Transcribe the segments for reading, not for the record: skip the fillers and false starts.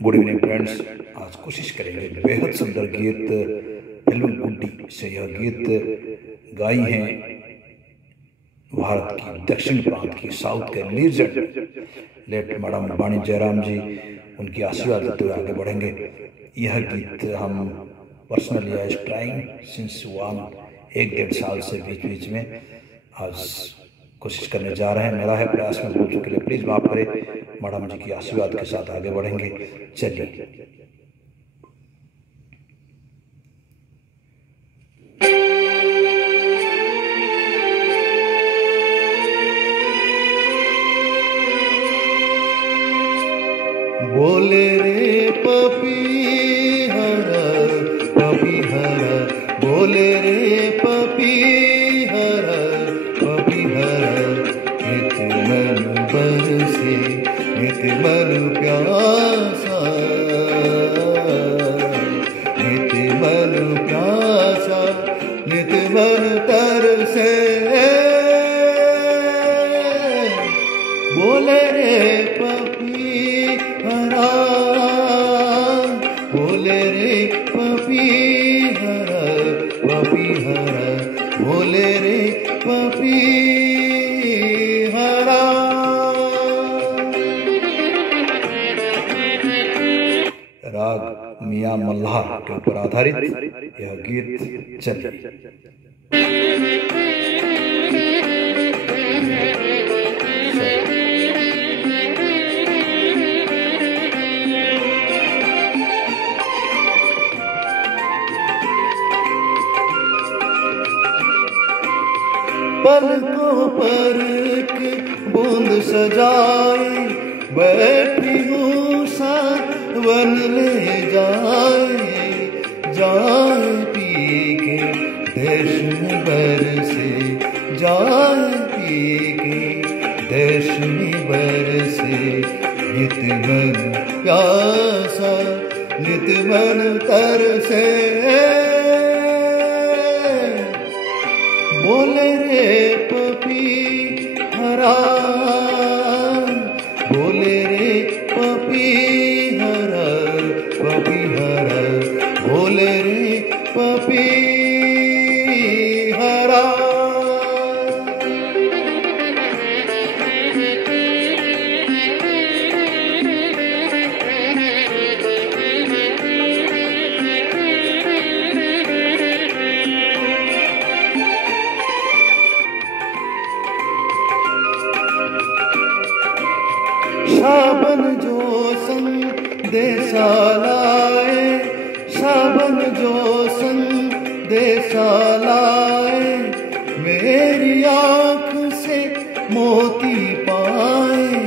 Good evening friends. आज कोशिश करेंगे बेहद सुंदर गीत फिल्म गुड्डी से यह गीत गाई हैं भारत की दक्षिण प्रांत की साउथ के लीजेंड लेट मैडम वाणी जयराम जी। उनकी आशीर्वाद लेते हुए आगे बढ़ेंगे। यह गीत हम पर्सनली आज ट्राइंग सिंस 1-1.5 साल से बीच बीच में आज कोशिश करने जा रहे हैं। मेरा है प्रयास में भूल चुके लिए प्लीज़ माफ़ करें। मैडम जी की आशीर्वाद के साथ आगे बढ़ेंगे। चलिए बोले रे पपी हरा बोले रे पपी हरा नित मन बरसे नित मन प्यासा नित मन प्यासा नित मन तरसे बोले रे पपी हरा बोले रे पपी हरा बोले रे पपी हरा। राग मियां मल्हार के ऊपर आधारित यह गीत। चलिए पलकों पर एक बूंद सजाए बैठी हूँ सावन ले जाए पी के देश में बरसे जाए पी के देश में बरसे नित मन प्यासा नित मन तरसे बोले रे पपी हरा बोले रे पपी हरा बोले रे पपी हरा। सावन जो संदेशा लाए सावन जो संदेशा लाए मेरी आँख से मोती पाए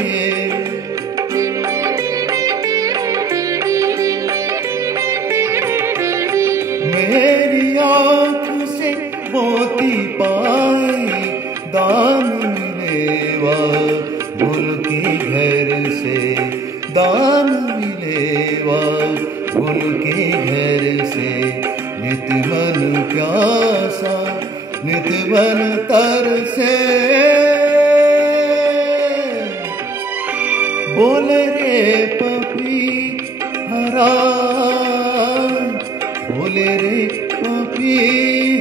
मेरी आँख से मोती पाए दान मिलेवा भूल के घर से दान मिलेवा भूल के घर से नित मन प्यासा नित मन तरसे बोले रे पपी हरा बोले रे पपी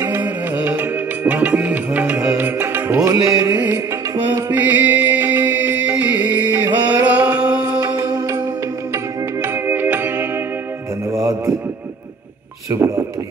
हरा बोले रे पपी धन्यवाद। शुभ रात्रि।